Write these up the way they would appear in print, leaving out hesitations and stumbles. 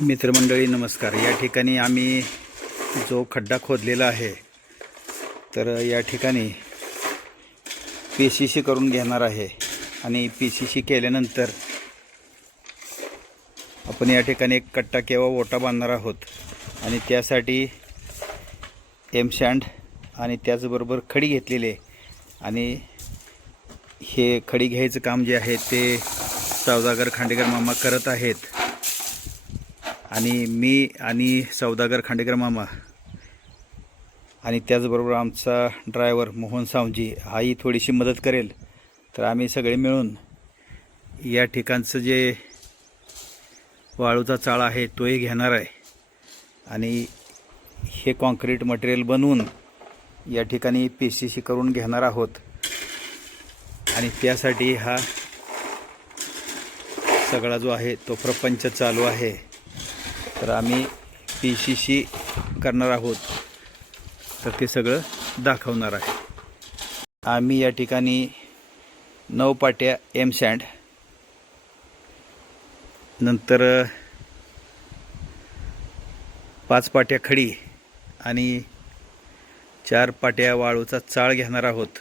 मित्रमंडळी नमस्कार. या ठिकाणी आम्ही जो खड्डा खोदलेला आहे तर या ठिकाणी PCC करून घेणार आहे आणि PCC केल्यानंतर आपण या ठिकाणी एक कट्टा किंवा ओटा बांधणार आहोत आणि त्यासाठी एमसँड आणि त्याचबरोबर खडी घेतलेली आहे आणि हे खडी घ्यायचं काम जे आहे ते सौदागर खांडेकर मामा करत आहेत आणि मी आणि सौदागर खांडेकर मामा आणि त्याचबरोबर आमचा ड्रायव्हर मोहन सावजी हाही थोडीशी मदत करेल. तर आम्ही सगळे मिळून या ठिकाणचं जे वाळूचा चाळा आहे तोही घेणार आहे आणि हे कॉन्क्रीट मटेरियल बनवून या ठिकाणी PCC करून घेणार आहोत आणि त्यासाठी हा सगळा जो आहे तो प्रपंच चालू आहे. तर आम्ही PCC करणार आहोत तर ते सगळं दाखवणार आहे. आम्ही या ठिकाणी 9 पाट्या एमसँड, नंतर 5 पाट्या खडी आणि 4 पाट्या वाळूचा चाळ घेणार आहोत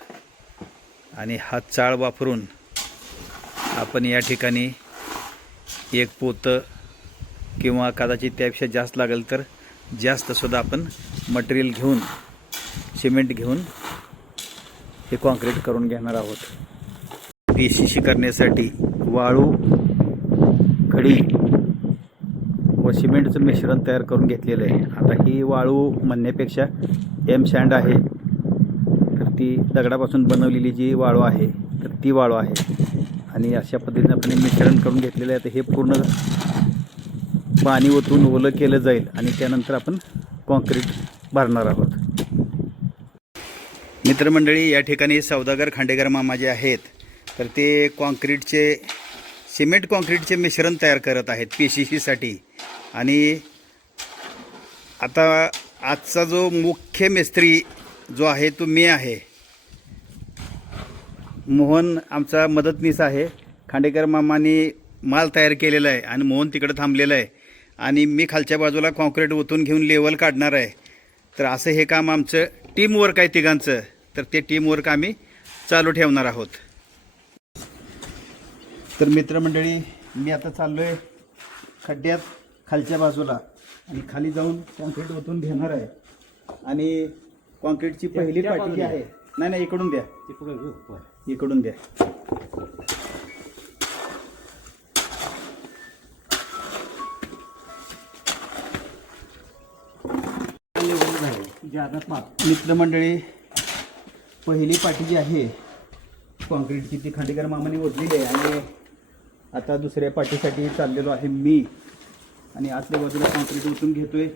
आणि हा चाळ वापरून आपण या ठिकाणी एक पोतं किंवा कदाचित त्यापेक्षा जास्त लागेल तर जास्तसुद्धा आपण मटेरियल घेऊन सिमेंट घेऊन हे कॉन्क्रीट करून घेणार आहोत. PCC करण्यासाठी वाळू, खडी व सिमेंटचं मिश्रण तयार करून घेतलेलं आहे. आता ही वाळू म्हणण्यापेक्षा एमसँड आहे तर ती दगडापासून बनवलेली जी वाळू आहे तर ती वाळू आहे आणि अशा पद्धतीने आपण मिश्रण करून घेतलेलं आहे. तर हे पूर्ण पाणी ओतून ओलं केलं जाईल आणि त्यानंतर आपण कॉन्क्रीट भरणार आहोत. मित्रमंडळी, या ठिकाणी सौदागर खांडेकर मामा जे आहेत तर ते सिमेंट कॉन्क्रीटचे मिश्रण तयार करत आहेत PCCसाठी. आणि आता आजचा जो मुख्य मिस्त्री जो आहे तो मी आहे. मोहन आमचा मदतनीस आहे. खांडेकर मामानी माल तयार केलेला आहे आणि मोहन तिकडे थांबलेला आहे आणि मी खालच्या बाजूला कॉन्क्रीट ओतून घेऊन लेवल काढणार आहे. तर असं हे काम आमचं टीमवर्क आहे तिघांचं. तर ते टीमवर्क आम्ही चालू ठेवणार आहोत. तर मित्रमंडळी, मी आता चाललो आहे खड्ड्यात खालच्या बाजूला आणि खाली जाऊन कॉन्क्रीट ओतून घेणार आहे आणि कॉन्क्रीटची पहिली पाटी आहे. नाही, इकडून द्या, इकडून द्या. मित्रमंडळी, पहिली पाटी जी आहे कॉन्क्रीटची ती खांडेकर मामाने ओढलेली आहे आणि आता दुसऱ्या पाटीसाठी चाललेलो आहे मी आणि आतल्या बाजूला कॉन्क्रीट ओतून घेतोय.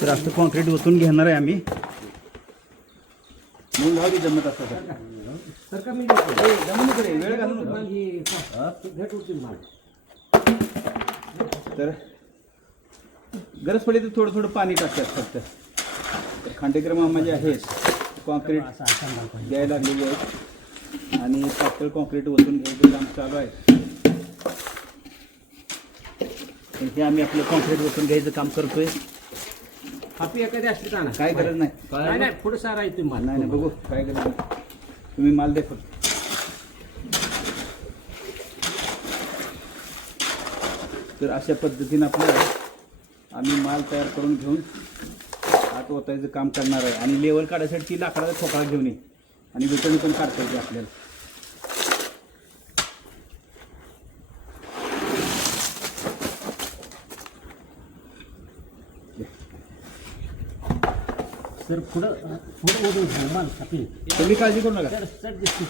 तर असं कॉन्क्रीट ओतून घेणार आहे आम्ही. मग लावा की जमत असतं वेळ घालून. तर गरज पडली तर थोडं थोडं पाणी टाकतात फक्त. तर खांडेकर मामा जे आहेत कॉन्क्रीट द्यायला लागलेली आहेत आणि पातळ कॉन्क्रीट ओतून घ्यायचं काम चालू आहे. हे आम्ही आपलं कॉन्क्रीट ओतून घ्यायचं काम करतोय. हापी एखादी असली का ना, काय गरज नाही. नाही पुढे सारा आहे तुम्ही. नाही बघू, काय गरज नाही. तुम्ही माल द्या फक्त. तर अशा पद्धतीनं आम्ही माल तयार करून घेऊन आत ओतायचं काम करणार आहे आणि लेवल काढायसाठी लाकडाचा ठोकळा घेऊन ये आणि विटणी पण काढता येते आपल्याला. सर पुढं तुम्ही काळजी करू नका.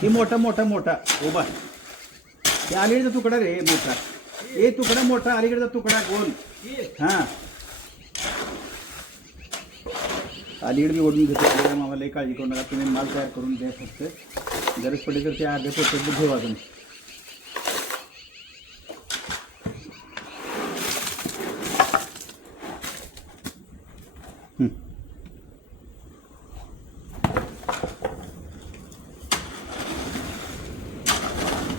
हे मोठा उभा ते अलीकडचा तुकडा रे मोठा. तुकडा मोठा, अलीकडचा तुकडा गोल. हां, अलीकडे मी ओढून घेतो. मामाला काळजी करू नका. तुम्ही माल तयार करून द्या फक्त. गरज पडली तर ते अर्ध्या पोटात घेऊ अजून.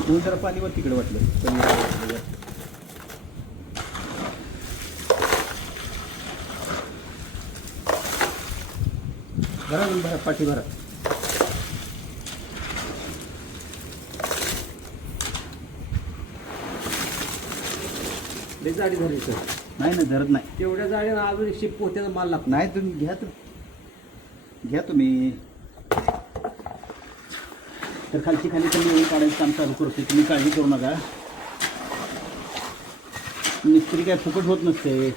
म्हणून जरा पाणीवर तिकडे वाटलं पलीकडे. भरा अजून भरा, पाठी भरा. लई जाडी झाली सर. नाही ना धरत नाही. तेवढ्या जाडीनं अजून शिप पोत्याचा माल लागतो. नाही तुम्ही घ्या तुम्ही. तर खालची खाली तुम्ही काढायचं काम चालू करतो. तुम्ही काळजी करू नका. मिस्त्री काय फुकट होत नसते.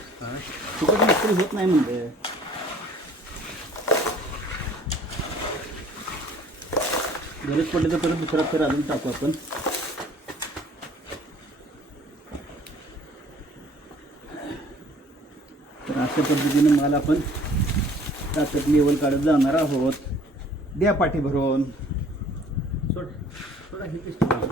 फुकट मिस्त्री होत नाही म्हणते. गरज पडली तर परत दुसरा फेर अजून टाकू आपण. तर अशा पद्धतीने माल आपण टाकत लेवल काढत जाणार आहोत. द्या पाठी भरून. सोड थोडा हे पिस्ट माल.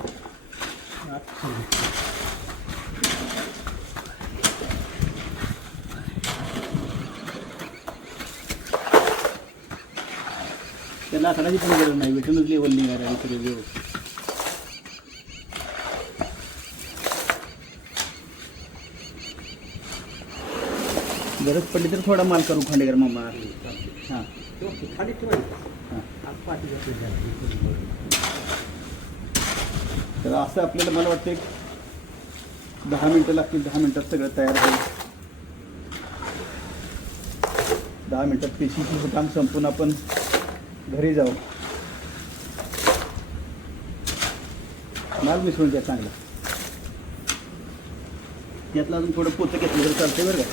त्या लाकडाची पण गरज नाही. भेटूनच लेवल निघायला इकडे व्यवस्थित. गरज पडली तर थोडा माल करू खांडेकर मामा. हां खाली ठेवायचं. हां. आज पाठीचा पीठ झाला. तर असं आपल्याला मला वाटतं 10 मिनटं लागतील. 10 मिनटात सगळं तयार होईल. 10 मिनटात पेशीचं काम संपून आपण घरी जाऊ. माल मिसळून द्या चांगला. त्यातलं अजून थोडं पोतं घेतलं तर चालतंय बरं का.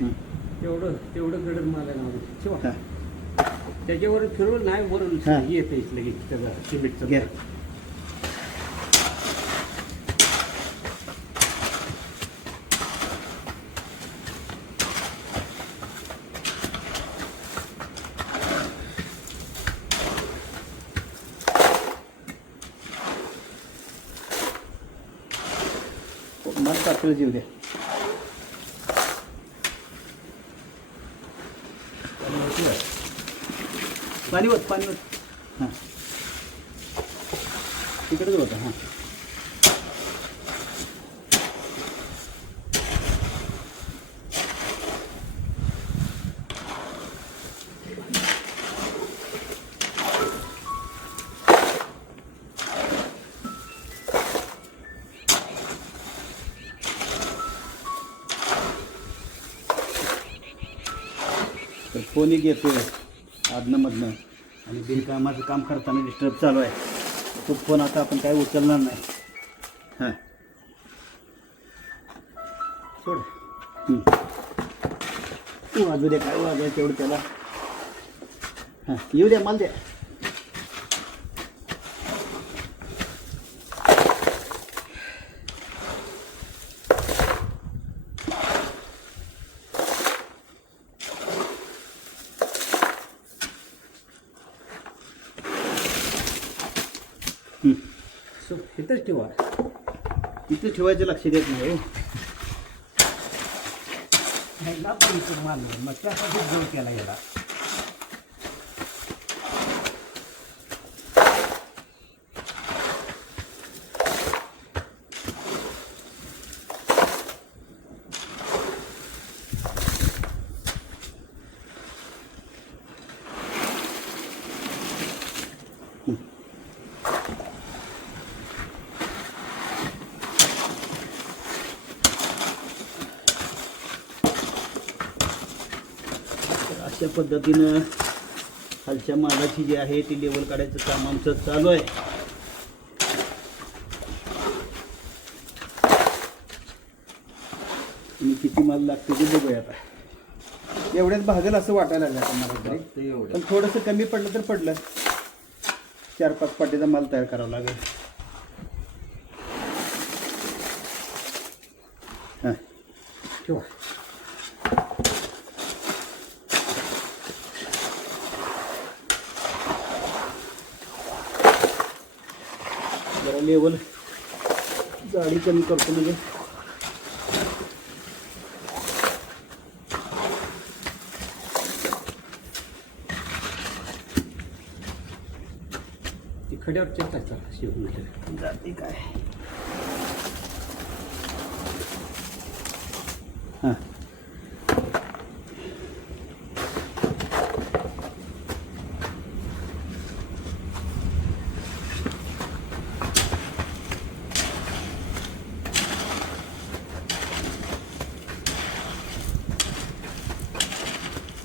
हं. तेवढं गडद माल आहे ना शिवा. हां त्याच्यावर फिरवून नाही वरून हां. येते लगेच त्याचा सिमेंटचं. घ्या. माल पातळ जीव द्या. पाणीवत हां तिकडेच होतं. हां तर फोन एक येतोय आदनंमधनं आणि बिनकामाचं काम करताना डिस्टर्ब चालू आहे. तो फोन आता आपण काय उचलणार नाही. हां सोड. वाजू द्या. काय वाजवायचं तेवढं त्याला. हां येऊ द्या माल द्या. सो इथंच ठेवा. इथं ठेवायचं लक्ष देत नाही. ह्याला पण इथं माल मग त्यासाठी जोड केला याला. अशा पद्धतीनं खालच्या मालाची जी आहे ती लेवल काढायचं काम आमचं चालू आहे. आणि किती माल लागते ते बघूया आता. एवढ्याच भागेल असं वाटायला लागलं आता मला तरी. पण थोडंसं कमी पडलं तर पडलं. 4-5 पाटीचा माल तयार करावा लागेल. हां ठेवा. जरा लेवल जाडी कमी करतो म्हणजे खड्यावर चर्चा शिव जाते काय हां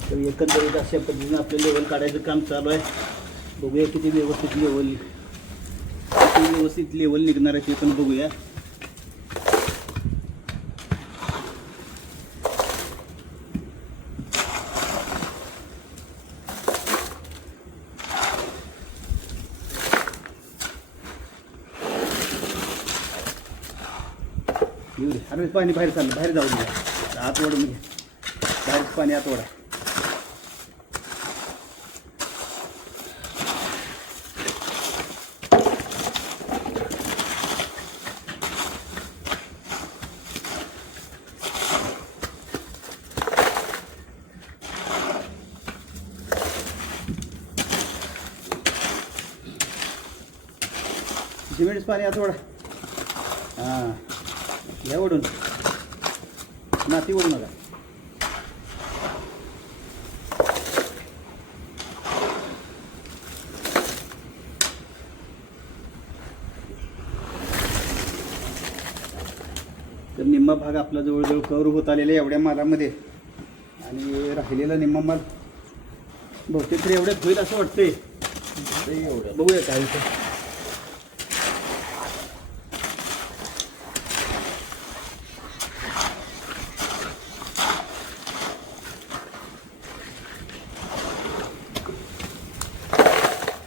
तर एकंदरीत अशा पद्धतीने आपलं लेवल काढायचं काम चालू आहे. बघूया किती व्यवस्थित लेवल निघणार आहे ते पण बघूया. अरे पाणी बाहेर चाललं, बाहेर जाऊ द्या, आत ओढ म्हणजे बाहेर पाणी आत ओढा. सिमेंट पाणी आत ओढा. हां या ओढून माती ओढू नका. तर निम्मा भाग आपला जवळजवळ कव्हर होत आलेला आहे एवढ्या मालामध्ये. आणि राहिलेला निम्मा माल बहुतेक तर एवढ्यात होईल असं वाटतंय. बघूया काय होतं.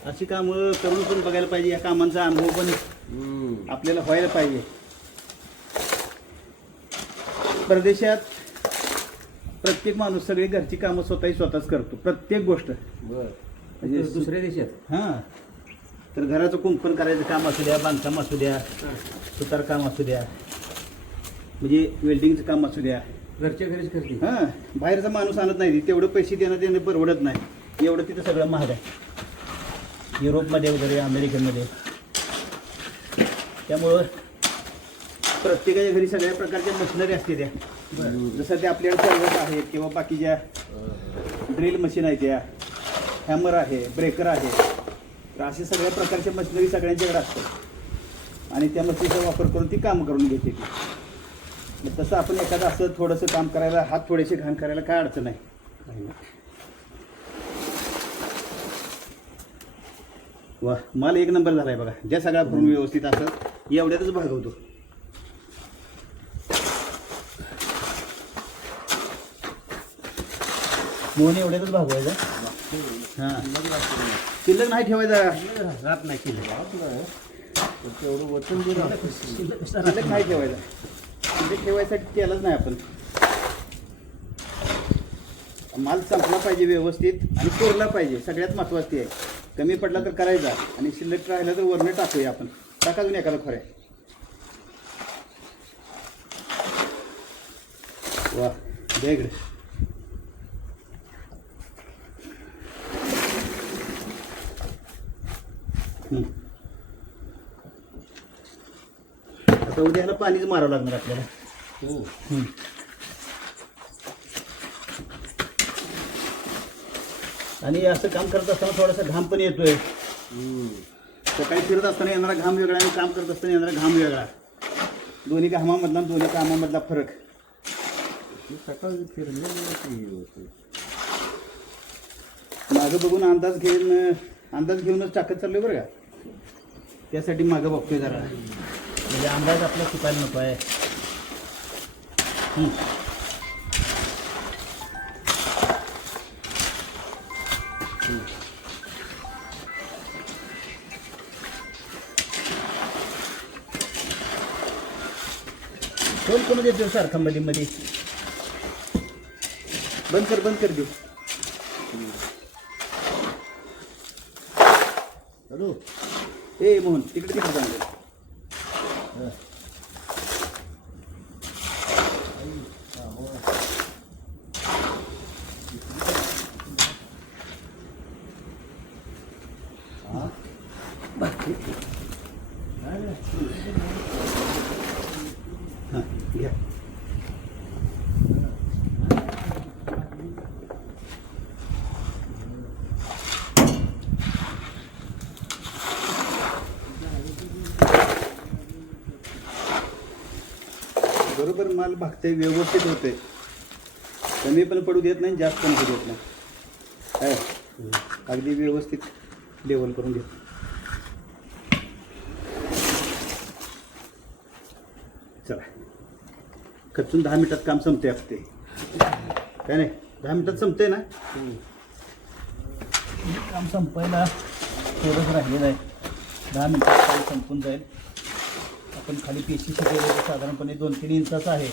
अशी कामं करून पण बघायला पाहिजे. या कामांचा अनुभव पण आपल्याला व्हायला पाहिजे. परदेशात प्रत्येक माणूस सगळी घरची कामं स्वतःच करतो, प्रत्येक गोष्ट. म्हणजे दुसऱ्या देशात हां तर घराचं कुंपण करायचं काम असू द्या, बांधकाम असू द्या, सुतार काम असू द्या, म्हणजे वेल्डिंगचं काम असू द्या, घरच्या घरीच करते. हां बाहेरचा माणूस आणत नाही. तेवढं पैसे देणं परवडत नाही. एवढं तिथं सगळं महाग आहे युरोपमध्ये वगैरे, अमेरिकेमध्ये. त्यामुळं प्रत्येकाच्या घरी सगळ्या प्रकारच्या मशिनरी असते त्या. जसं ते आपल्याकडे सर्वच आहेत किंवा बाकीच्या ड्रिल मशीन आहे, त्या हॅमर आहे, ब्रेकर आहे. तर अशा सगळ्या प्रकारच्या मशिनरी सगळ्यांच्याकडे असतात आणि त्या मशीनचा वापर करून ती काम करून घेते ती. मग तसं आपण एखादं असं थोडंसं काम करायला, हात थोडेसे घाण करायला काय अडचण नाही. वा माल एक नंबर झाला आहे बघा. ज्या सगळ्या भरून व्यवस्थित असं एवढ्यातच भागवतो. मोहन एवढ्यातच भागवायचा. हां शिल्लक नाही ठेवायचा. राहत नाही केलं तेवढं वचन शिल्लक नाही ठेवायचा. शिल्लक ठेवायसाठी केलंच नाही आपण. माल संपला पाहिजे व्यवस्थित आणि कोरला पाहिजे. सगळ्यात महत्त्वाचं ते आहे. कमी पडला तर करायचा आणि शिल्लक राहिला तर वरनं टाकूया आपण. टाका अजून एखादा खोऱ्या. वा द्या इकडे. आता उद्याला पाणीच मारावं लागणार आपल्याला. आणि असं काम करत असताना थोडासा घाम पण येतोय. सकाळी फिरत असताना येणारा घाम वेगळा आणि काम करत असताना येणारा घाम वेगळा. दोन्ही घामामधला दोन्ही कामामधला फरक. सकाळी फिरले मागं बघून अंदाज घेऊनच टाकत चाललोय बरं का. त्यासाठी मागं बघतोय जरा, म्हणजे अंदाज आपला चुकायला नको आहे. कोण देतो सारखा मध्ये मध्ये. बंद कर देऊ. हॅलो ए मोहन तिकडे जाणार. भाकरी घ्या. बरोबर माल भागते, व्यवस्थित होते. कमी पण पडू देत नाही, जास्त पण पडू देत नाही. काय अगदी व्यवस्थित लेवल करून घेतो. चला, खचून 10 मिनिटात काम संपते असते. काय नाही, 10 मिनिटात संपते ना. काम संपायला थोडंच राहिलेलं आहे. 10 मिनिटात काम संपून जाईल. आपण खाली पेशी शिकवलेलं साधारणपणे 2-3 इंचाचं आहे.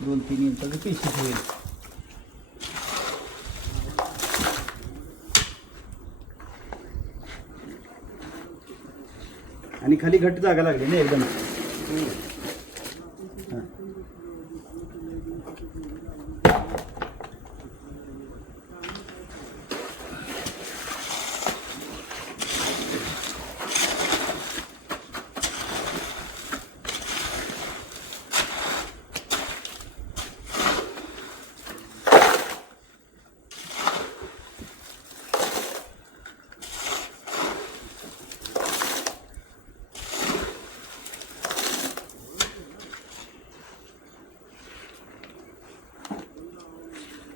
2-3 इंचाचं पेशी ठेवेल. आणि खाली घट्ट जागा लागली ना एकदम.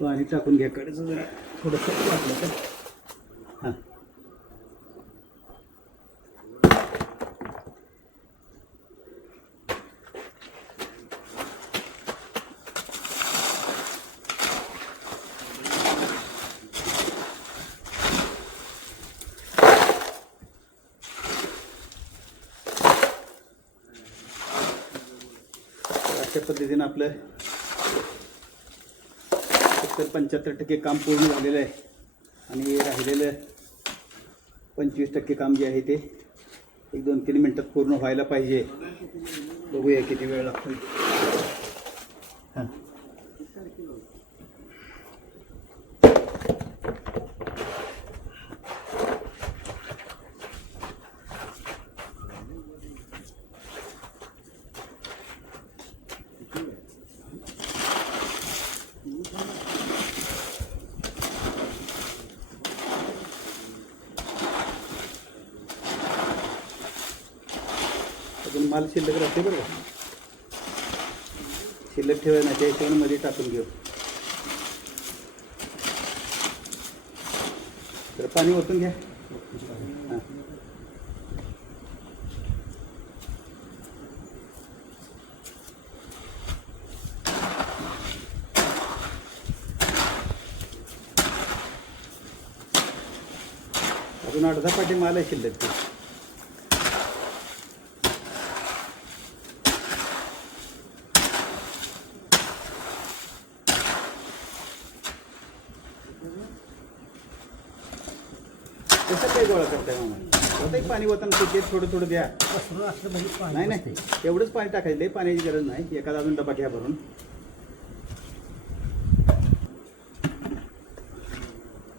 पाणी टाकून घ्या. कडेचं जरा थोडंसं वाटलं तर. हां, अशा पद्धतीनं आपलं 75% काम पूर्ण झालेलं आहे. आणि राहिलेलं 25% काम जे आहे ते 1-2-3 मिनटात पूर्ण व्हायला पाहिजे. बघूया किती वेळ लागतो. हां, अजून माल शिल्लक राहते बरं का. शिल्लक ठेवाय ना, त्या हिशोबाने मध्ये टाकून घेऊ. तर पाणी ओतून घ्या. हां, अजून अर्धा पाटी माल आहे शिल्लक. ते कसं काही गोळा करताय मामा? होतं पाणी होताना ते थोडं थोडं द्या. असं असलं म्हणजे पाणी नाही नाही, एवढंच पाणी टाकायचं. लई पाण्याची गरज नाही. एखादा अजून डबा घ्या भरून.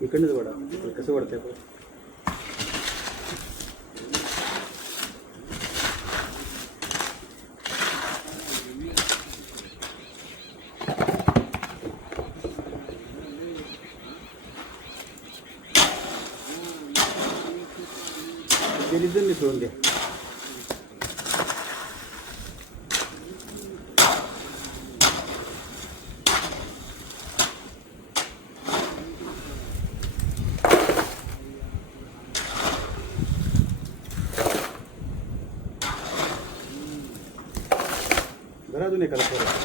इकडनंच वडा. कसं वडतंय बघ. तेलीतून मिसळून द्या. जरा अजून एखादा थोडा.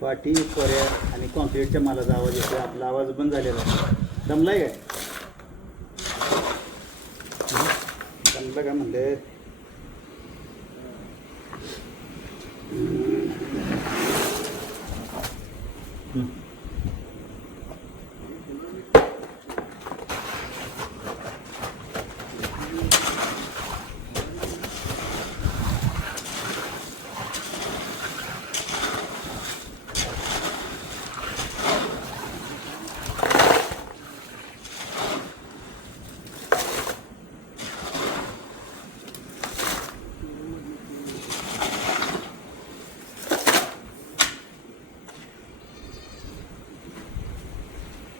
पाटी कोऱ्या आणि कॉन्क्रीटच्या मालाचा आवाज येतो. आपला आवाज बंद झालेला आहे. दमलाय काय? दमला का म्हणले?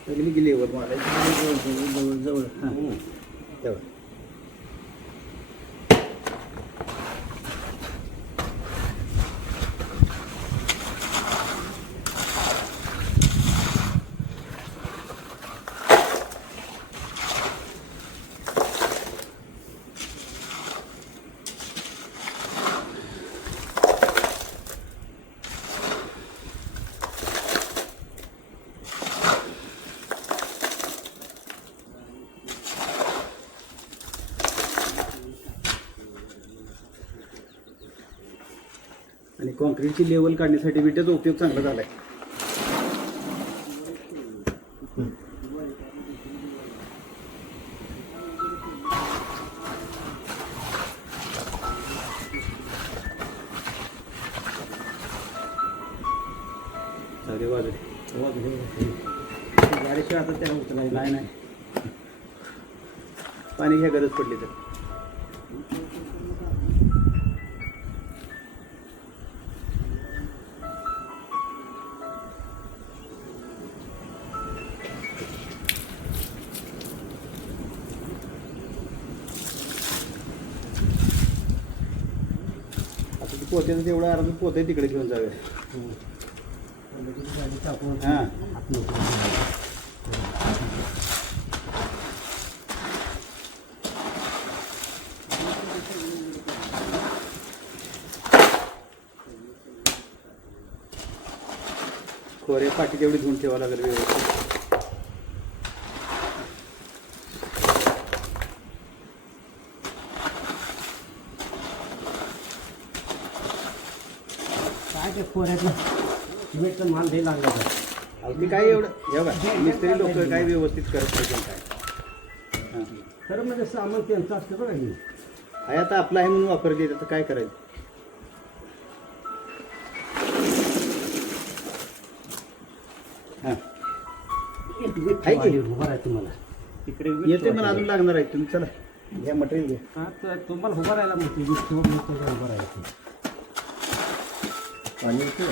सगळी गेली वर मारायची जवळ जवळ हां तेवढं. आणि कॉन्क्रीटची लेवल काढण्यासाठी विटेचा उपयोग चांगला झाला आहे. चालेल वाजले गाडीशिवाय आता त्याला उचलायला नाही नाही पाणी घ्या गरज पडली तर. आता ते पोत्याचं तेवढं अर्ध पोत आहे तिकडे घेऊन जाऊया. गाडी टाकून हां खोरे पाठी तेवढी धुवून ठेवावं लागेल व्यवस्थित. काय ते खोऱ्यातलं सिमेंटचा माल द्यायला लागला होता. अगदी काय एवढं हे बघा मिस्त्री लोक काय व्यवस्थित करत नाही काय. हां खरं म्हणजे सामान त्यांचं असतं बघा की. आहे आता आपला आहे म्हणून वापरते आता काय करायचं. हां आहे की? उभं राहायचं मला तिकडे येते मला अजून लागणार आहे तुम्ही चला घ्या मटेरियल घ्या. हां तर तुम्हाला उभं राहायला म्हणते उभं राहायचं पाणी येते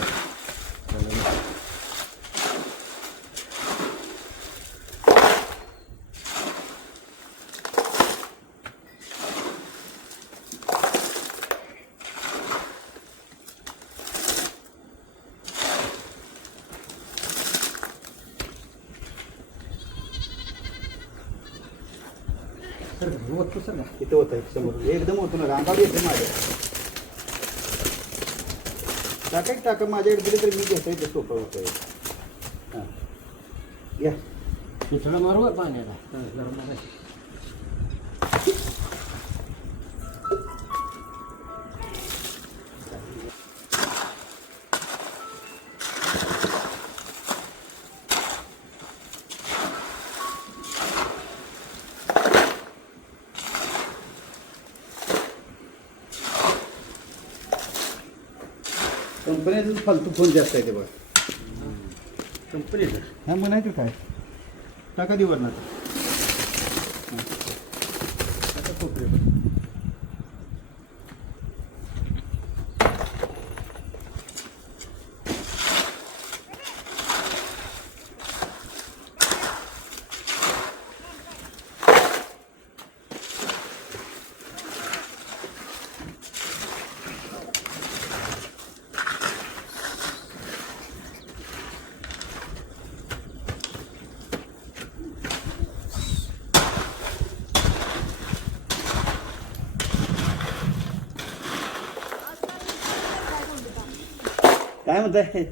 सर होतं सर ना इथं होत आहे समोर एकदम होतो ना अंगावर येते माझ्या. टाका टाका माझ्याकडे दिले तर मी घेतो इथे सोपं होतं. हां घ्या पिठळा मारू पाण्याला जरा मारायचं. कंपनीचं फालतू फोन जास्त आहे ते बघा. कंपनीचं हां म्हणायचं काय टाका दे वरणात. आता कोपरे काय म्हणताय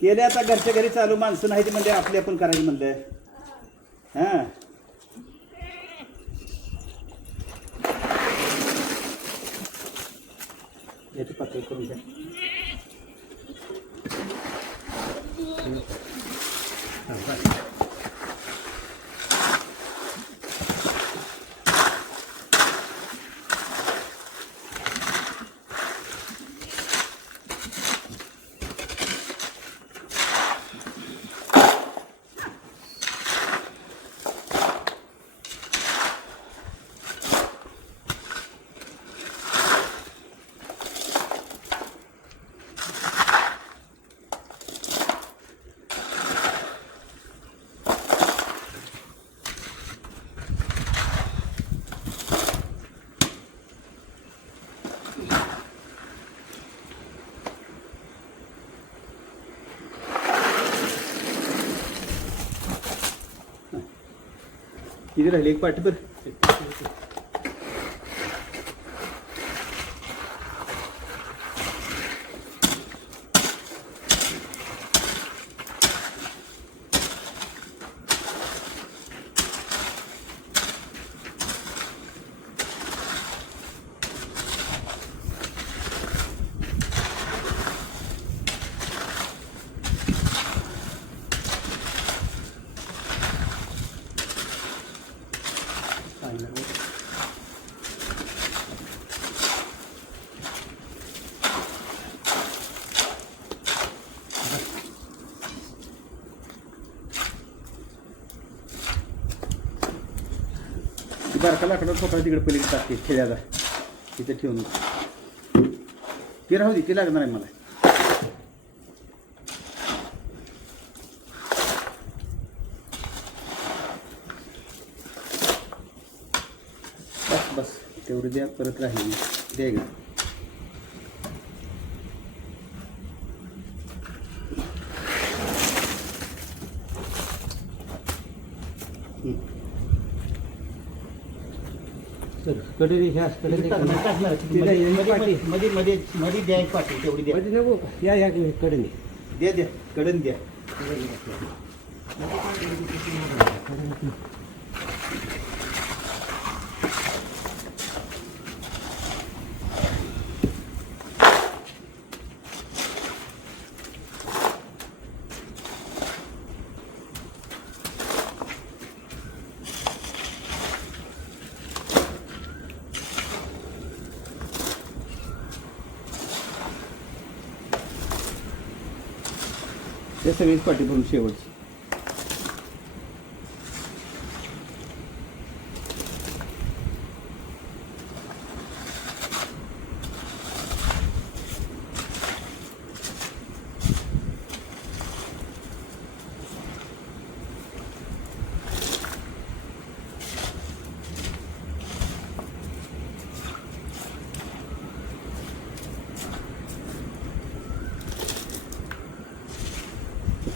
केले आता घरच्या घरी चालू माणसं नाही ते म्हणजे आपले आपण करायचं म्हणलं. हां याची पातळी करून द्या. किती राहिले एक पाटी पर बारका लाकडा ठोकळा तिकडे पलीकडे टाकते खेळ्याला तिथे ठेवून ते राहू दे ते लागणार आहे मला बस बस तेवढं द्या परत राहील द्या का कडे ह्या कडे मध्ये मध्ये मध्ये द्या एक पाटी तेवढी द्या नको या या कडे द्या द्या कडन द्या ते सगळीच पाठी भरून शेवटची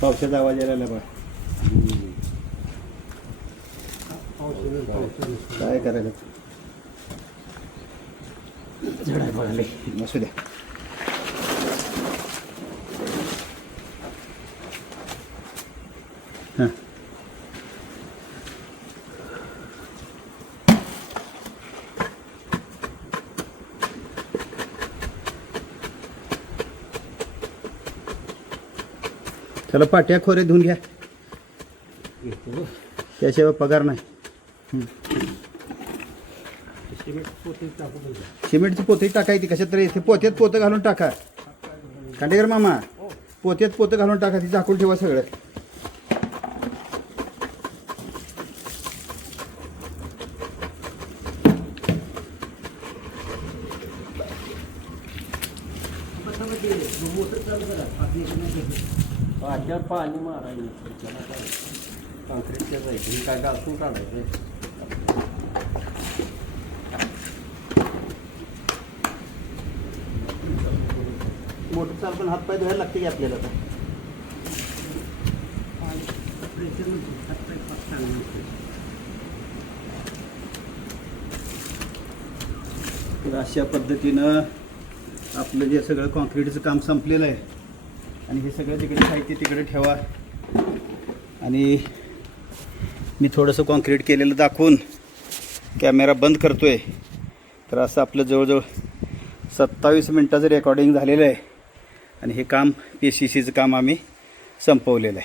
पावसाचा आवाज यायला बघा काय करायचं झाडा पडाले असू द्या हां चला पाट्या खोरे धुवून घ्या त्याशिवाय पगार नाही सिमेंटची पोती टाकायची कशात तरी इथे पोत्यात पोतं घालून टाका कांडेकर मामा पोत्यात पोतं घालून टाका ती झाकून ठेवा सगळं पाट्या पाणी मारायचं काँक्रीटच्या जायचं काय घासून काढायचं मोटर चालून हात पाय धुवायला लागते की आपल्याला तर अशा पद्धतीनं आपलं जे सगळं कॉन्क्रीटचं काम संपलेलं आहे आणि हे सगळं तिकडे साहित्य तिकडे ठेवा आणि मी थोडंसं कॉन्क्रीट केलेलं दाखवून कॅमेरा बंद करतोय तर असं आपलं जवळजवळ 27 मिनटाचं रेकॉर्डिंग झालेलं आहे आणि हे काम PCCचं काम आम्ही संपवलेलं आहे.